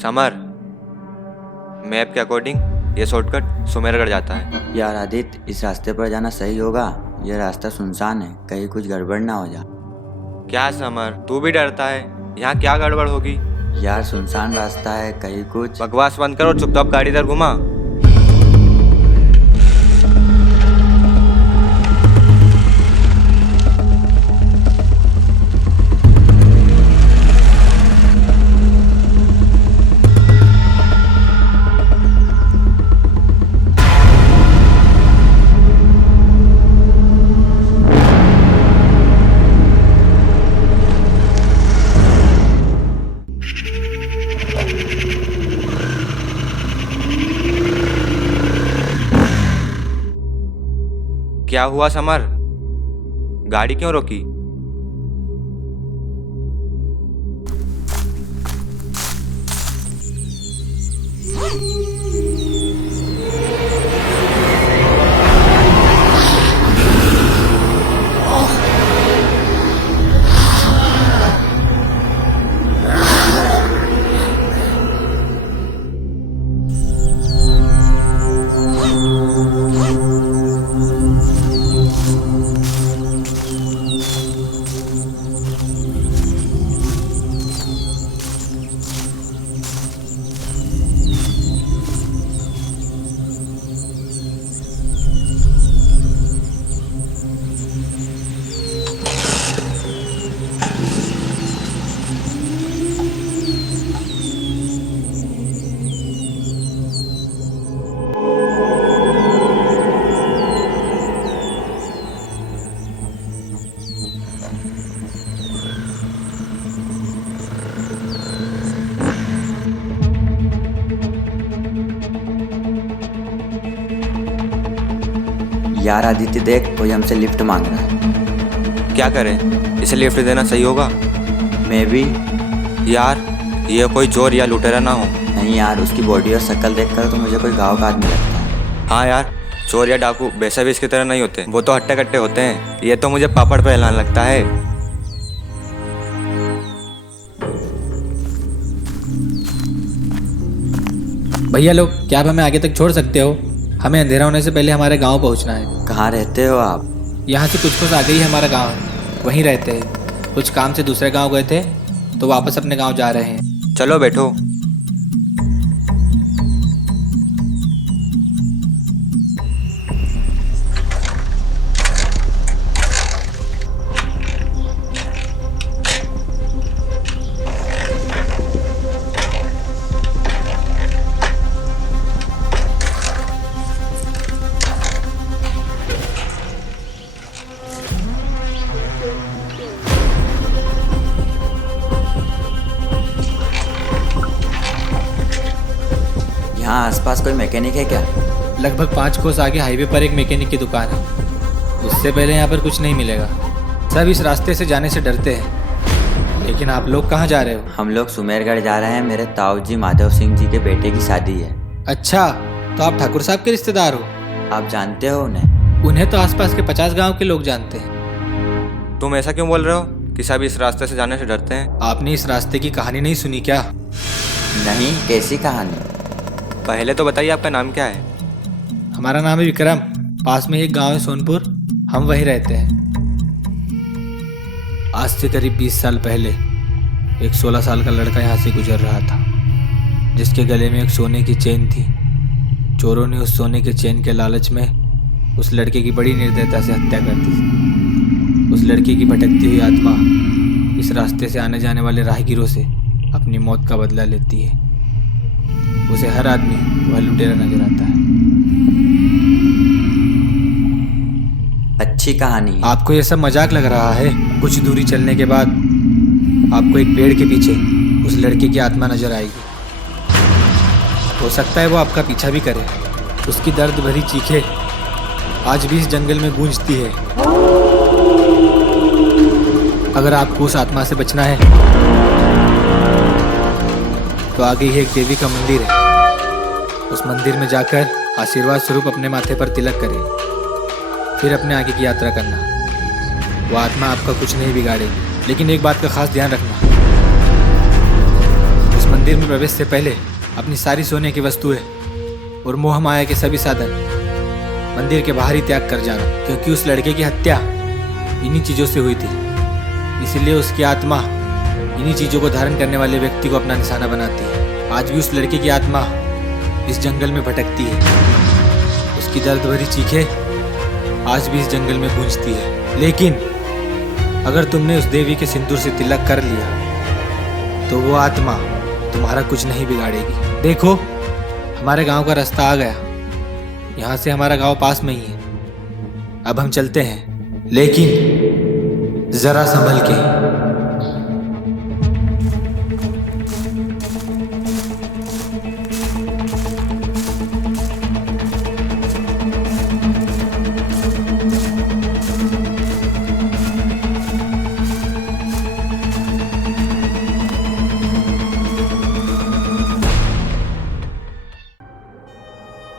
Summer, map के according ये shortcut Sumergarh जाता है। यार आदित्य, इस रास्ते पर जाना सही होगा? यह रास्ता सुनसान है, कहीं कुछ गड़बड़ ना हो जा। क्या समर, तू भी डरता है? यहाँ क्या गड़बड़ होगी? यार सुनसान रास्ता है, कहीं कुछ। बकवास बंद करो, चुपचाप गाड़ी इधर घुमा। क्या हुआ समर, गाड़ी क्यों रोकी? यार आदित्य देख, कोई हमसे लिफ्ट मांग रहा है। क्या करें, इसे लिफ्ट देना सही होगा? मैं भी। यार ये कोई चोर या लुटेरा ना हो। नहीं यार, उसकी बॉडी और शक्ल देखकर तो मुझे कोई गाँव का आदमी लगता है। हाँ यार, चोर या डाकू वैसे भी इसकी तरह नहीं होते, वो तो हट्टे कट्टे होते हैं। ये तो मुझे पापड़ पे हिलाने लगता है। भैया लोग, क्या आप हमें आगे तक छोड़ सकते हो? हमें अंधेरा होने से पहले हमारे गांव पहुंचना है। कहाँ रहते हो आप? यहाँ से कुछ आगे ही हमारा गांव है, वहीं रहते हैं। कुछ काम से दूसरे गांव गए थे तो वापस अपने गांव जा रहे हैं। चलो बैठो। यहाँ आसपास कोई मैकेनिक है क्या? लगभग 5 कोस आगे हाईवे पर एक मैकेनिक की दुकान है। उससे पहले यहाँ पर कुछ नहीं मिलेगा। सब इस रास्ते से जाने से डरते हैं। लेकिन आप लोग कहाँ जा रहे हो? हम लोग सुमेरगढ़ जा रहे हैं, मेरे ताऊ जी माधव सिंह जी के बेटे की शादी है। अच्छा, तो आप ठाकुर साहब के रिश्तेदार हो? आप जानते हो उन्हें? उन्हें तो आसपास के 50 गाँव के लोग जानते हैं। तुम ऐसा क्यों बोल रहे हो कि सब इस रास्ते से जाने से डरते हैं? आपने इस रास्ते की कहानी नहीं सुनी क्या? नहीं, कैसी कहानी? पहले तो बताइए आपका नाम क्या है? हमारा नाम है विक्रम। पास में एक गांव है सोनपुर, हम वहीं रहते हैं। आज से करीब 20 साल पहले एक 16 साल का लड़का यहाँ से गुजर रहा था, जिसके गले में एक सोने की चेन थी। चोरों ने उस सोने के चेन के लालच में उस लड़के की बड़ी निर्दयता से हत्या कर दी। उस लड़के की भटकती हुई आत्मा इस रास्ते से आने जाने वाले राहगीरों से अपनी मौत का बदला लेती है। उसे हर आदमी वह लुटेरा नजर आता है। अच्छी कहानी है। आपको यह सब मजाक लग रहा है? कुछ दूरी चलने के बाद आपको एक पेड़ के पीछे उस लड़के की आत्मा नजर आएगी। हो सकता है वो आपका पीछा भी करे। उसकी दर्द भरी चीखें आज भी इस जंगल में गूंजती है। अगर आपको उस आत्मा से बचना है तो आगे ही एक देवी का मंदिर है। उस मंदिर में जाकर आशीर्वाद स्वरूप अपने माथे पर तिलक करें, फिर अपने आगे की यात्रा करना। वो आत्मा आपका कुछ नहीं बिगाड़ेगी। लेकिन एक बात का खास ध्यान रखना, उस मंदिर में प्रवेश से पहले अपनी सारी सोने की वस्तुएं और मोह माया के सभी साधन मंदिर के बाहर ही त्याग कर जाना, क्योंकि उस लड़के की हत्या इन्हीं चीज़ों से हुई थी। इसलिए उसकी आत्मा इन्हीं चीज़ों को धारण करने वाले व्यक्ति को अपना निशाना बनाती है। आज भी उस लड़के की आत्मा इस जंगल में भटकती है। उसकी दर्द भरी चीखें आज भी इस जंगल में गूंजती है। लेकिन अगर तुमने उस देवी के सिंदूर से तिलक कर लिया तो वो आत्मा तुम्हारा कुछ नहीं बिगाड़ेगी। देखो, हमारे गांव का रास्ता आ गया। यहाँ से हमारा गांव पास में ही है। अब हम चलते हैं, लेकिन जरा संभल के।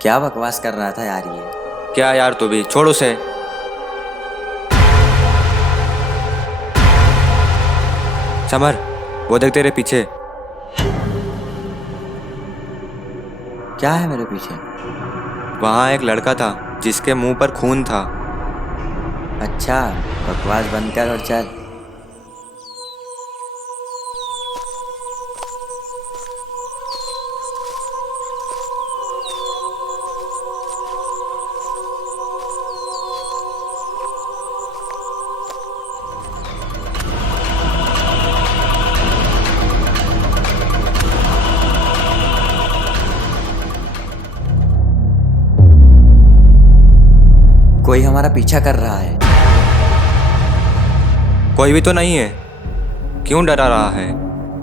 क्या बकवास कर रहा था यार ये। क्या यार, तू भी छोड़ उसे। समर, वो देख तेरे पीछे। क्या है मेरे पीछे? वहाँ एक लड़का था जिसके मुंह पर खून था। अच्छा, बकवास बंद कर और चल। कोई हमारा पीछा कर रहा है। कोई भी तो नहीं है, क्यों डरा रहा है?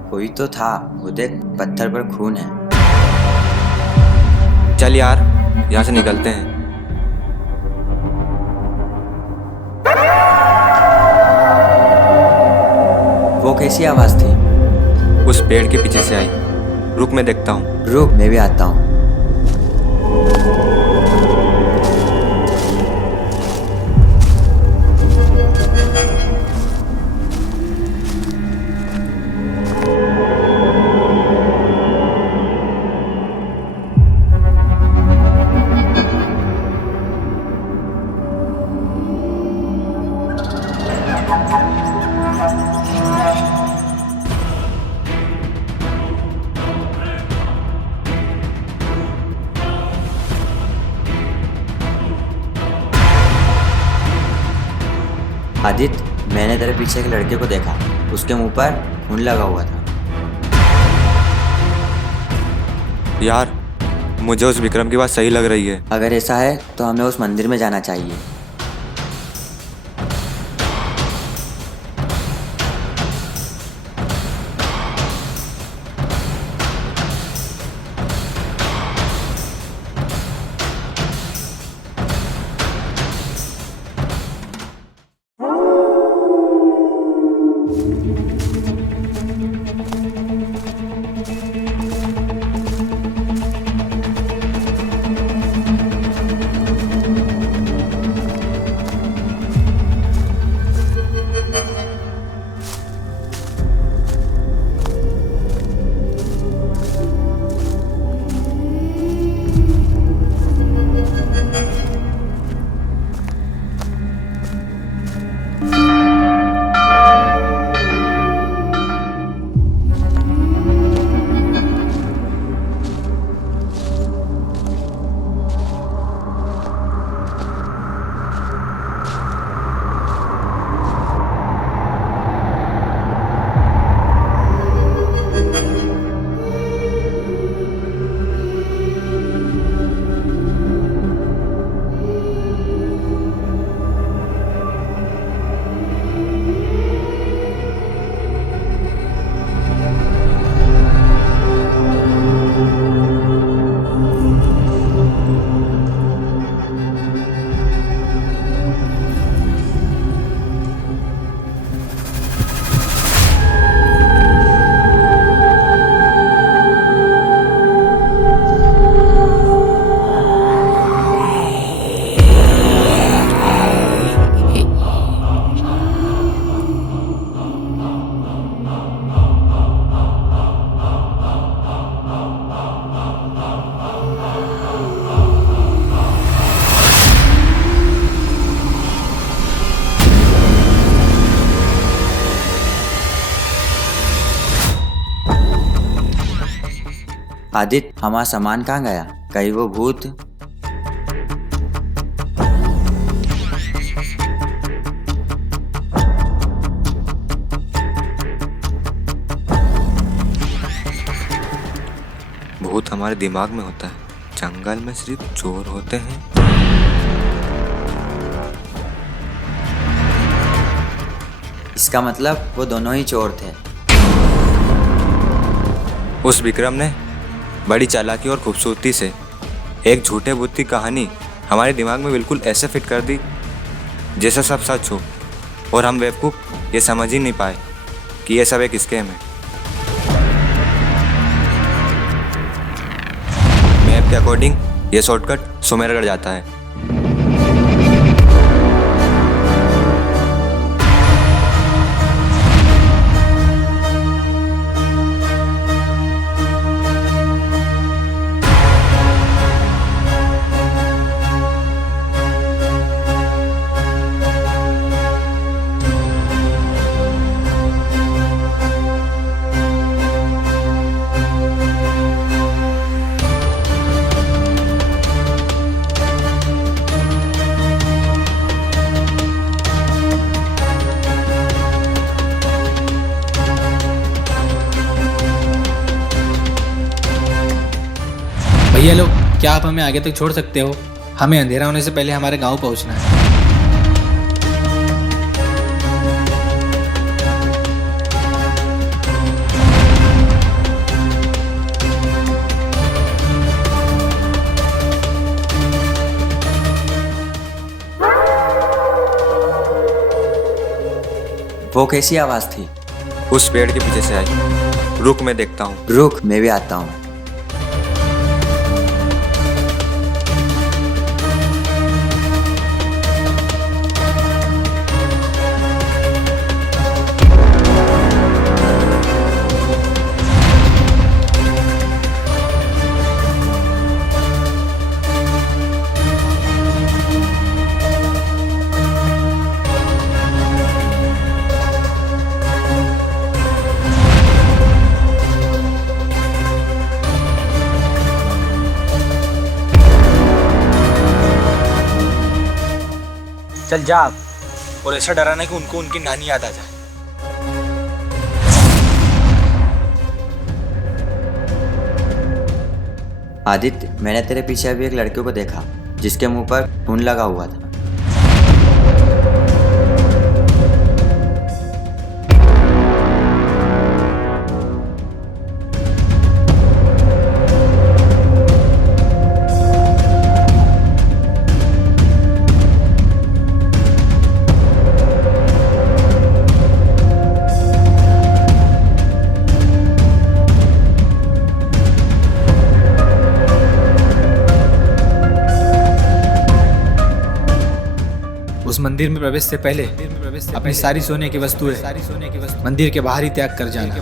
कोई तो था, वो देख पत्थर पर खून है। चल यार, यहाँ से निकलते हैं। वो कैसी आवाज थी? उस पेड़ के पीछे से आई। रुक, मैं देखता हूँ। रुक, मैं भी आता हूँ। आदित्य, मैंने तेरे पीछे के लड़के को देखा। उसके मुंह पर खून लगा हुआ था। यार, मुझे उस विक्रम की बात सही लग रही है। अगर ऐसा है तो हमें उस मंदिर में जाना चाहिए। आदित्य, हमारा सामान कहाँ गया? कहीं वो भूत? भूत हमारे दिमाग में होता है, जंगल में सिर्फ चोर होते हैं। इसका मतलब वो दोनों ही चोर थे। उस विक्रम ने बड़ी चालाकी और खूबसूरती से एक झूठे भूत की कहानी हमारे दिमाग में बिल्कुल ऐसे फिट कर दी जैसा सब सच हो, और हम बेवकूफ़ ये समझ ही नहीं पाए कि ये सब एक स्कैम है। मैप के अकॉर्डिंग ये शॉर्टकट सुमेरगढ़ जाता है। भैया लोग, क्या आप हमें आगे तक छोड़ सकते हो? हमें अंधेरा होने से पहले हमारे गांव पहुंचना है। वो कैसी आवाज थी? उस पेड़ के पीछे से आई। रुक, मैं देखता हूँ। रुक, मैं भी आता हूँ। चल जा आप, और ऐसा डराना कि उनको उनकी नानी याद आ जाए। आदित्य, मैंने तेरे पीछे अभी एक लड़के को देखा जिसके मुंह पर खून लगा हुआ था। उस मंदिर में प्रवेश से पहले अपनी सारी सोने की वस्तुएं मंदिर के बाहर ही त्याग कर जाना।